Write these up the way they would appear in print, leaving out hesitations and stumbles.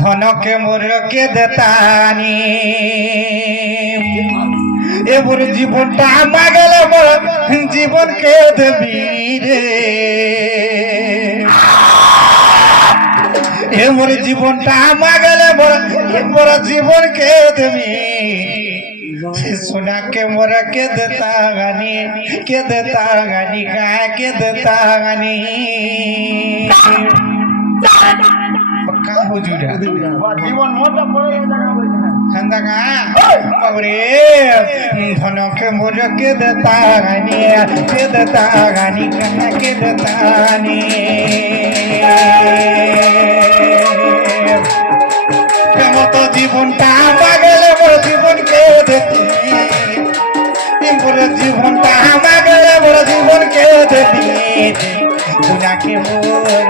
ধনকে মোরকে দেতানি এবার জীবনটা আমা গেলে মোর জীবনকে দেবি রে এবার জীবনটা আমা গেলে মোর জীবনকে দেবি सोना के मोर के देता गानी गाय के देता गानी पक्का हो जुड़ा जीवन मोटा पड़े खंदा का बाबरे धन के मोर के देता गानी गाय के देता गानी মতো জীবনটা আমার গেলে বড় জীবনকে দেখি বড় জীবনটা আমার গেলে বড় জীবনকে দেখি সোনাকে মোর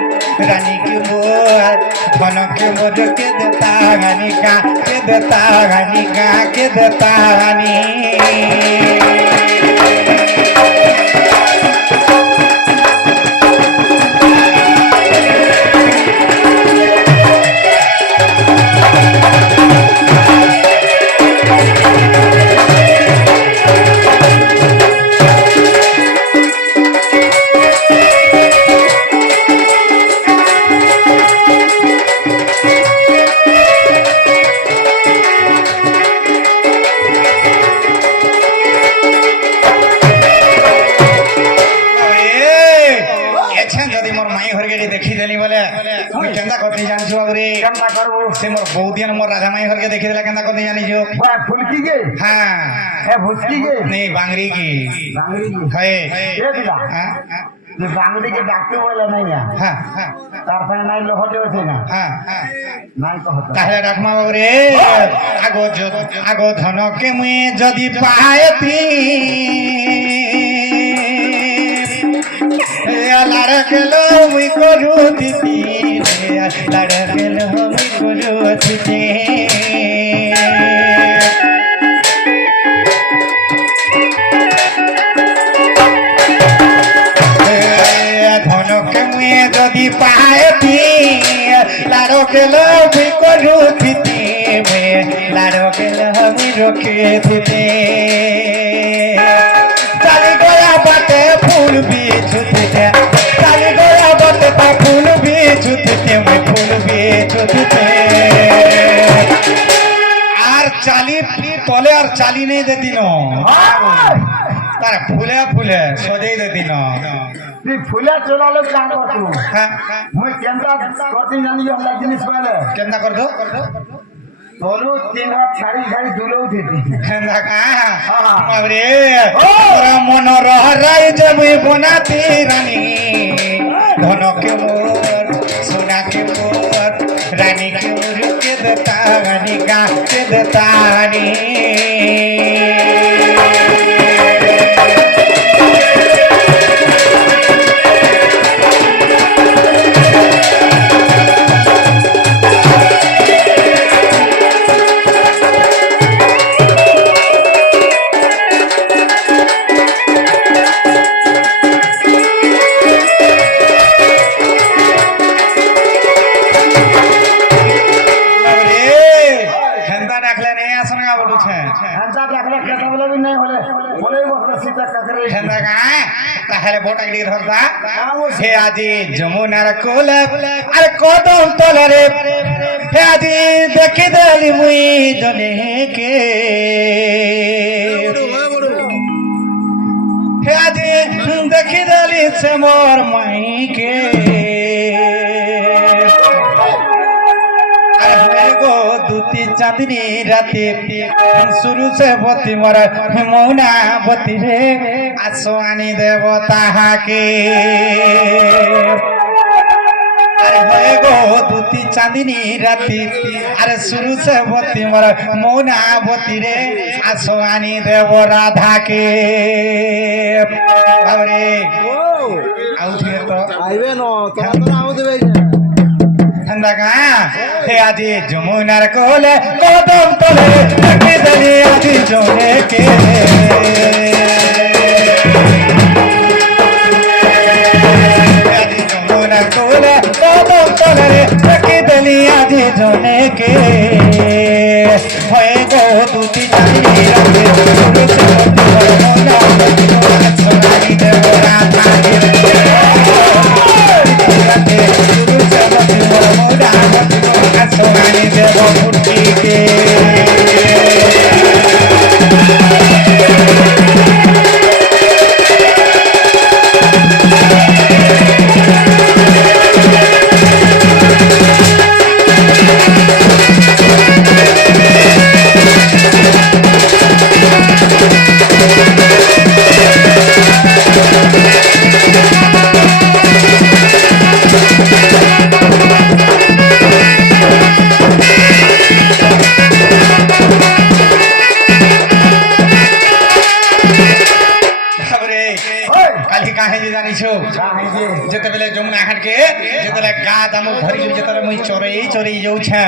রানীকে মোর ধনকে মোরকে দেতা গানি কে দেতা গানি কে দেতা গানি देखीदेली बोले केंदा करते जानछु अगरे केंदा करबो से मोर बौदियन मोर राजा माई घर के देखीदेला केंदा करते जानी जो फुलकी के हां है भुसकी के नहीं बांगरी की है ये दिला हां जो बांगरी के डाक्टर बोले नहीं है हां हां तार संग नहीं लोहटे होते ना हां नहीं कहत ताहे राखमा बाबरे आगो धन के मुई जदी पाएती लड़केलो मुई करू दीदी लड़केलो मुई करू दीदी धनके मुई जदि पाएती लड़केलो मुई करू दीदी लड़केलो मुई रखे दीदी चली गया बाटे फूल भी छुते चली गया बाटे फूल भी छुते मैं फूल भी छुते আর চালি তলে আর চালি নেই দেতি ন তার ফুলে ফুলে সজেই দেতি ন তুই ফুলে চলালে কাম করতু হ্যাঁ মুই কেনটা করতে জানি আমরা জিনিস পালে কেমনা করতো তোলু তিন রাত শাড়ি শাড়ি দুলে উঠেছি বাবরে তোরা মন রহরাই যে মুই বনাতি রানী ধনকে মোর সোনাকে মোর রানীকে মোর কে দেতা রানী কে দেতা রানী হে আজি যমুনার কোলে আরে কদম তলরে হে আজি দেখি দেলি মুই জনেকে হে আজি দেখি দেলি সে মোর মাইকে गो दूती चांदनी राती शुरू से बती मोर मौना बती रे आसवानी देवता के अरे गो दूती चांदनी राती अरे शुरू से बती मोर मौना बती रे आसवानी देव राधा के अरे आउथे तो आइबे न तो आउ देबे हे আজি যমুনার কোলে কদম তলে দেখি দেলি আজি জনে কে আজি যমুনার কোলে কদম তলে দেখি দেলি আজি জনেকে হয়ে গো দুটি চাঁদনি রাতে পুরুষ সোনালি দেব রাধা সোনালি দেব ফুটিকে যেতবে যমুনা ঘাটকে যেতবে গা দাম ভরি যেতবে মুই চরেই চরেই যাউছে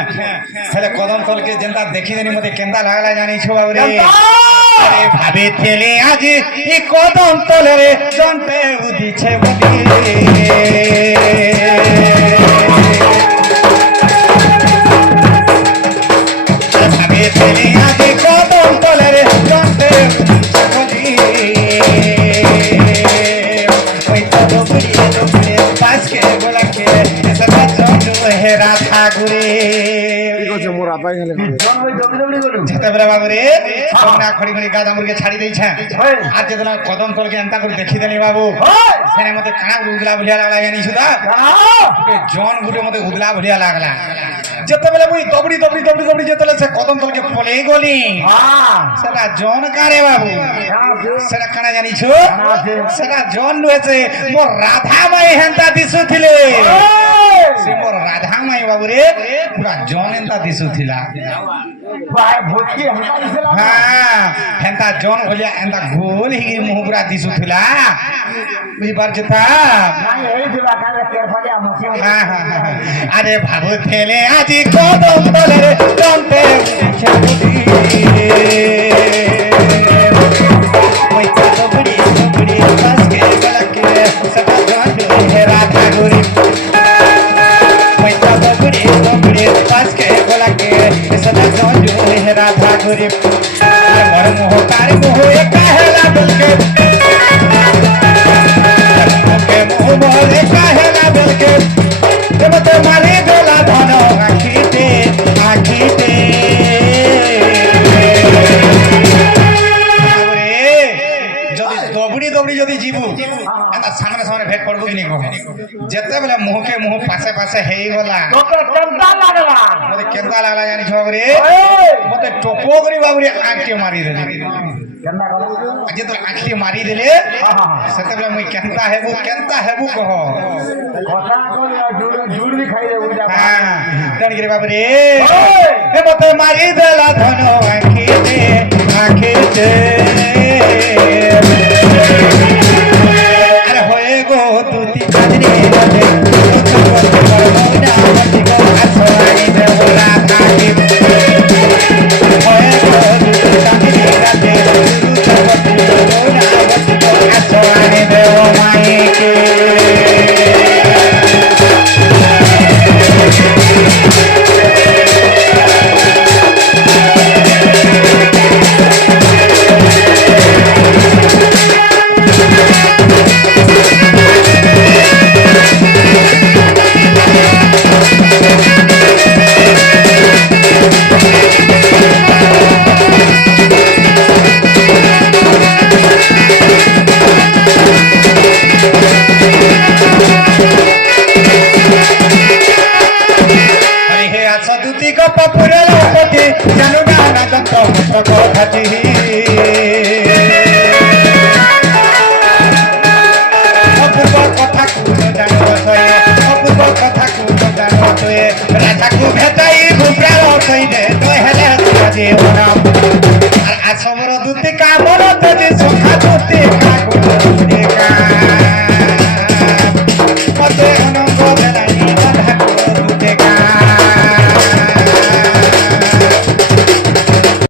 সেটা কদম তলকে যেনতা দেখি দেনি মতে কেনতা লাগলা জানিছো বাবুরে আরে ভাবিতেলি আজ ই কদম তলে রে জন্তে উদিছে বলি ভাবিতেলি আজ কদম তলে রে জন্তে উদিছে বলি পাঁচকে গোলাকে সদা জন্টু হেরা ঠাকুরে যেতবেলে বাবুরে সোনা খড়ি খড়ি গাদা মুরগে ছাড়ি দিয়েছে আর যেতবেলে কদম তলকে এন্তা করে দেখি দেনি বাবু সেনে মতে কানা উদলা ভুলিয়া লাগলা জানিস দা জন গুটে মতে উদলা ভুলিয়া লাগলা যেতবেলে মুই দবড়ি দবড়ি দবড়ি দবড়ি যেতবেলে সে কদম তলকে পলেই গলি সেটা জন কারে বাবু সেটা কানা জানিছ সেটা জন রয়েছে মোর রাধা মাই হেন্তা দিশুଥିଲେ সে মোর রাধা মাই বাবুরে পুরা জন হেন্তা দিশুଥିଲା হ্যাঁ হেন্তা জন ভলিয়া এন্তা গোল হি মুহ পুরা দিশুଥିଲା বুঝিপারছ তা আরে ভাবুଥିଲେ আজি কদম তলে জন্তে राधा गुरी मर मोह तार मोह काहेला बलके मोह बोले काहेला बलके जब तो मारे गला धनो आखीते आखीते যদি দবড়ি দবড়ি যদি জীবু এটা সামনে সামনে ভেট পড়বো কি নি কহ যেতেবেলে মুহকে মুহ পাশে পাশে হেই গলা মতে কেনতা লাগলা জানিছ বাবুরে মতে টোপো করি বাবুরে আঁখে মারি দেলে যেত আঁখে মারি দেলে সেতেবেলে মুই কেনতা হেবু কহ হ্যাঁ জানি বাবুরে মতে মারি দেলা ধন আঁখিতে আঁখিতে আরে হয়ে গো তুতি চাঁদনি রাতে রাধাকু ভেটাই ঘুমরাও কইলে তো হেলে জীবন আর আসবর দুতি কামর তেজি সখা দুতি